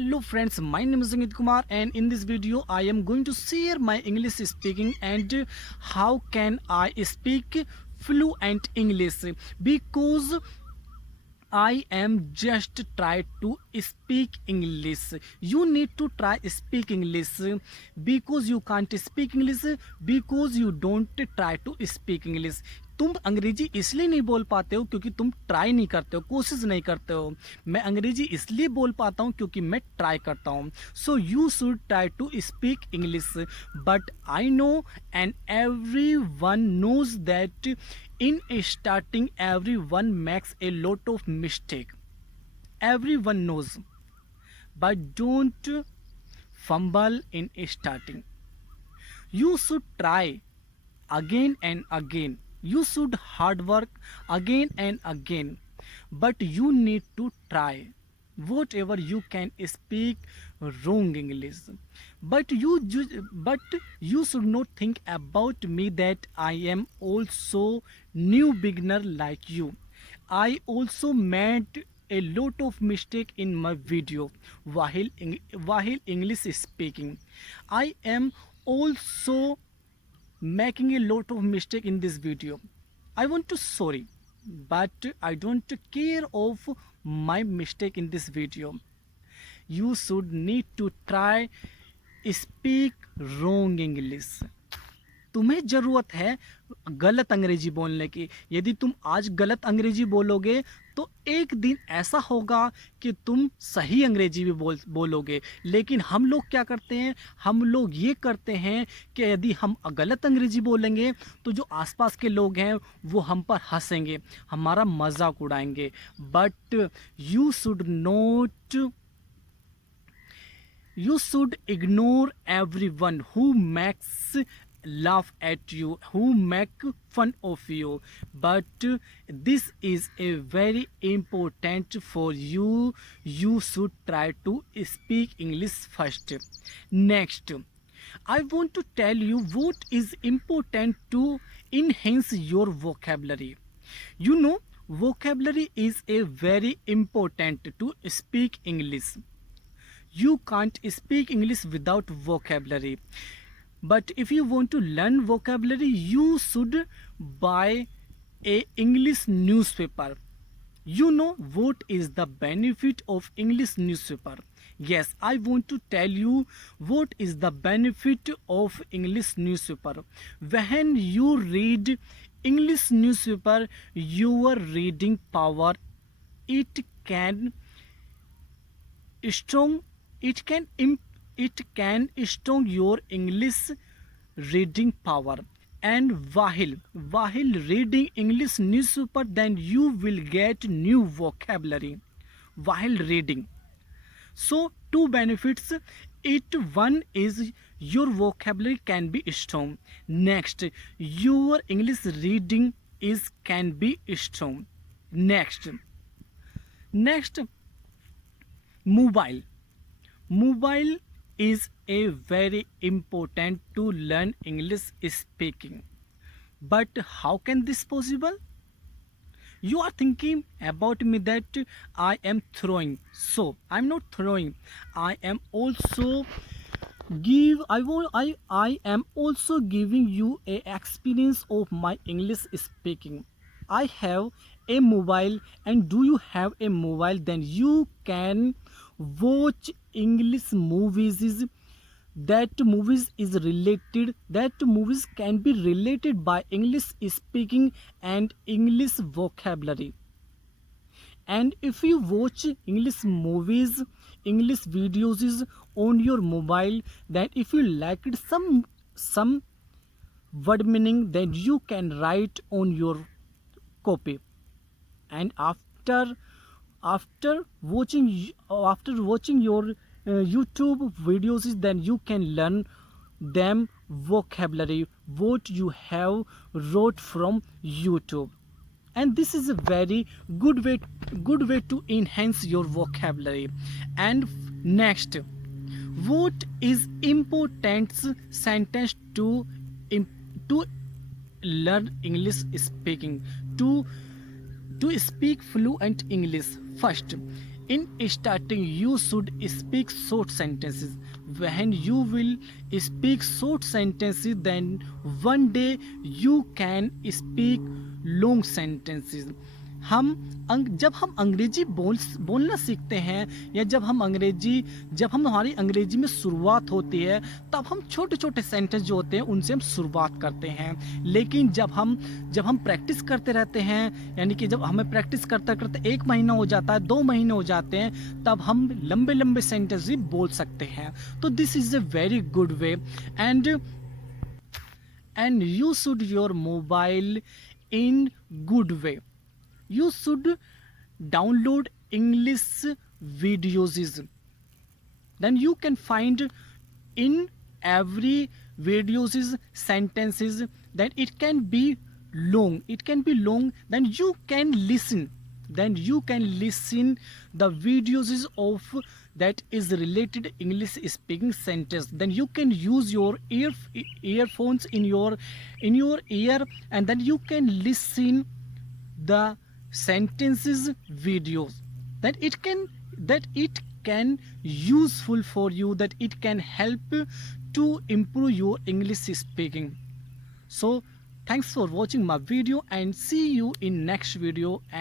Hello friends, my name is Sangit Kumar and in this video I am going to share my English speaking and how can I speak fluent English because I am just try to speak English. You need to try speak English because you can't speak English because you don't try to speak English. तुम अंग्रेजी इसलिए नहीं बोल पाते हो क्योंकि तुम try नहीं करते हो, कोशिश नहीं करते हो. मैं अंग्रेजी इसलिए बोल पाता हूँ क्योंकि मैं ट्राई करता हूँ. So you should try to speak English. But I know and every one knows that in starting everyone makes a lot of mistake. Everyone knows, but don't fumble in starting. You should try again and again. You should hard work again and again, but you need to try whatever you can speak wrong English. But you should not think about me that I am also new beginner like you. I also made a lot of mistake in my video while English speaking. I am also making a lot of mistake in this video. I want to sorry, but I don't care of my mistake in this video. You should need to try speak wrong English. तुम्हें ज़रूरत है गलत अंग्रेजी बोलने की. यदि तुम आज गलत अंग्रेजी बोलोगे तो एक दिन ऐसा होगा कि तुम सही अंग्रेजी भी बोलोगे. लेकिन हम लोग क्या करते हैं, हम लोग ये करते हैं कि यदि हम गलत अंग्रेजी बोलेंगे तो जो आसपास के लोग हैं वो हम पर हंसेंगे, हमारा मजाक उड़ाएंगे. But you should ignore everyone who makes laugh at you, who make fun of you. But this is a very important for you. You should try to speak English first. Next, I want to tell you what is important to enhance your vocabulary. You know, vocabulary is a very important to speak English. You can't speak English without vocabulary. But if you want to learn vocabulary, you should buy a English newspaper. You know what is the benefit of English newspaper? Yes, I want to tell you what is the benefit of English newspaper. When you read English newspaper, your reading power, it can strong it can strong your English reading power. And while reading English newspaper, then you will get new vocabulary while reading. So two benefits, one is your vocabulary can be strong. Next, your English reading can be strong. Next, mobile is a very important to learn English speaking. But how can this possible? You are thinking about me that I am throwing. So I'm not throwing. I am also giving you a experience of my English speaking. I have a mobile, and do you have a mobile? Then you can watch English movies. That movies can be related by English speaking and English vocabulary. And if you watch English movies, English videos on your mobile, then if you liked some word meaning, then you can write on your copy. And after watching your YouTube videos, then you can learn them vocabulary what you have wrote from YouTube. And this is a very good way to enhance your vocabulary. And next, what is important sentence to learn English speaking, to speak fluent English? First, In starting, you should speak short sentences. When you will speak short sentences, then one day you can speak long sentences. जब हम अंग्रेजी बोलना सीखते हैं, या जब हमारी अंग्रेजी में शुरुआत होती है, तब हम छोटे छोटे सेंटेंस जो होते हैं उनसे हम शुरुआत करते हैं. लेकिन जब हम प्रैक्टिस करते रहते हैं, यानी कि जब हमें प्रैक्टिस करते करते 1 महीना हो जाता है, 2 महीने हो जाते हैं, तब हम लंबे लंबे सेंटेंस भी बोल सकते हैं. तो this is a very good way. And you should your mobile in good way. You should download English videos. Then you can find in every videos sentences. Then it can be long. Then you can listen. The videos of that is related English speaking sentence. Then you can use your earphones in your ear, and then you can listen the sentences videos. That it can useful for you, that it can help to improve your English speaking. So thanks for watching my video, and see you in next video. And